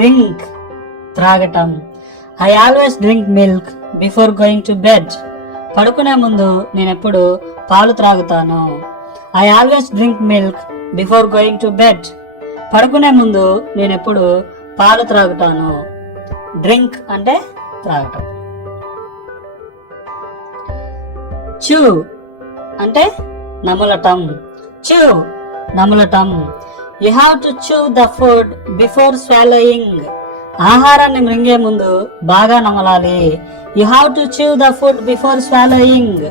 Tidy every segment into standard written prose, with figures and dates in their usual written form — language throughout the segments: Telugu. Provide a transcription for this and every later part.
డ్రింక్ త్రాగటం. I always drink milk before going to bed. పడుకునే ముందు నేను ఎప్పుడు పాలు త్రాగుతాను. I always drink milk before going to bed. పడుకునే ముందు నేను ఎప్పుడు పాలు త్రాగుతాను. డ్రింక్ అంటే త్రాగటం. చూ అంటే నములటం. చూ నములటం. You have to chew the food before swallowing. ఆహారాన్ని మృంగే ముందు బాగా నమలాలి. You have to chew the food before swallowing.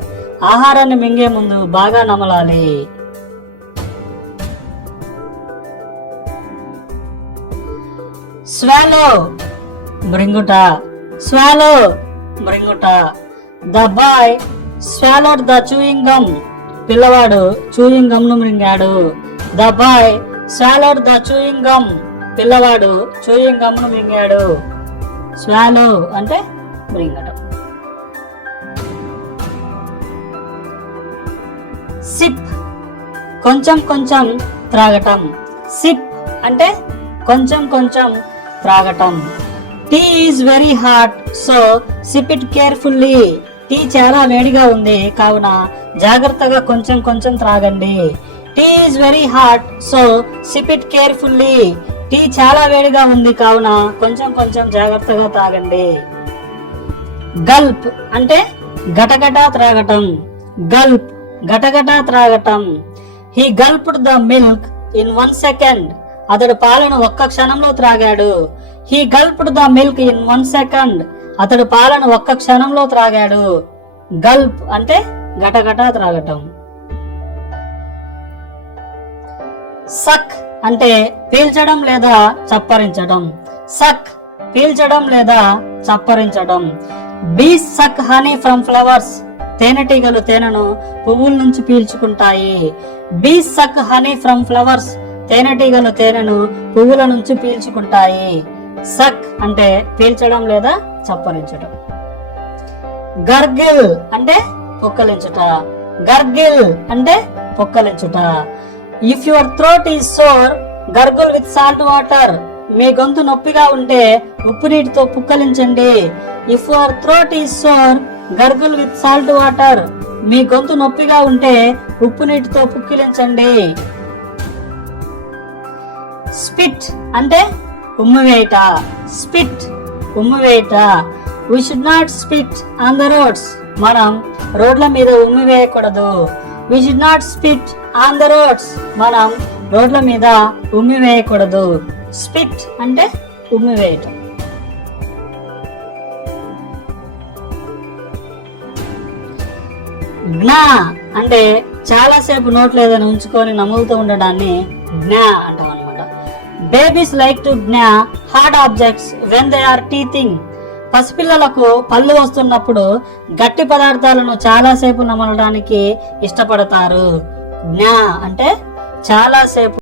ఆహారాన్ని మింగే ముందు బాగా నమలాలి. స్వాలో మృంగుట. స్వాలో మృంగుట. The boy swallowed the chewing gum. పిల్లవాడు చూయింగ్ గమ్ ను మృంగాడు. The boy swallowed the chewing gum. పిల్లవాడు చూయింగ్ గమ్ ను మృంగాడు. స్వాలో అంటే మృంగటం. సిప్ కొంచెం కొంచెం త్రాగటం. సిప్ అంటే కొంచెం కొంచెం త్రాగటం. Tea is very hot so sip it carefully. Tea చాలా వేడిగా ఉంది కావున జాగ్రత్తగా కొంచెం కొంచెం త్రాగండి. Tea is very hot so sip it carefully. Tea చాలా వేడిగా ఉంది కావున కొంచెం కొంచెం జాగ్రత్తగా తాగండి. గల్ప్ అంటే గటగట త్రాగటం. గల్ప్ గటగట త్రాగటం. He gulped the milk in 1 second. అతడు పాలను ఒక్క క్షణంలో త్రాగాడు. He gulped the milk in 1 second. అతడు పాలను ఒక్క క్షణంలో త్రాగాడు. గల్ప్ అంటే గటగట త్రాగటం. సక్ అంటే పీల్చడం లేదా చప్పరించడం. సక్ పీల్చడం లేదా చప్పరించడం. బీస్ సక్ హనీ ఫ్రమ్ ఫ్లవర్స్. తేనెటీగలు తేనెను పువ్వుల నుంచి పీల్చుకుంటాయి. బీస్ సక్ హనీ ఫ్రమ్ ఫ్లవర్స్. తేనెటీగలు తేనెను పువ్వుల నుంచి పీల్చుకుంటాయి. సక్ అంటే పీల్చడం లేదా చప్పరించడం. గర్గిల్ అంటే పుక్కలించుట. గర్గిల్ అంటే పుక్కలించుట. If your throat is sore gargle with salt water. మీ గొంతు నొప్పిగా ఉంటే ఉప్పు నీటితో పుక్కలించండి. If your throat is sore gargle with salt water. మీ గొంతు నొప్పిగా ఉంటే ఉప్పు నీటితో పుక్కిలించండి. స్పిట్ అంటే ఉమ్మివేయట. స్పిట్ ఉమ్మివేయట. We should not spit on the roads. మనం రోడ్ల మీద ఉమ్మివేయకూడదు. We should not spit on the roads. మనం రోడ్ల మీద ఉమ్మివేయకూడదు. స్పిట్ అంటే ఉమ్మివేయటం. జ్ఞా అంటే చాలాసేపు నోట్లో ఏదైనా ఉంచుకొని నములుతూ ఉండడాన్ని జ్ఞా అంటాం అనమాట. Babies like to gnaw hard objects when they are teething. పసిపిల్లలకు పళ్ళు వస్తున్నప్పుడు గట్టి పదార్థాలను చాలాసేపు నమలడానికి ఇష్టపడతారు. జ్ఞా అంటే చాలాసేపు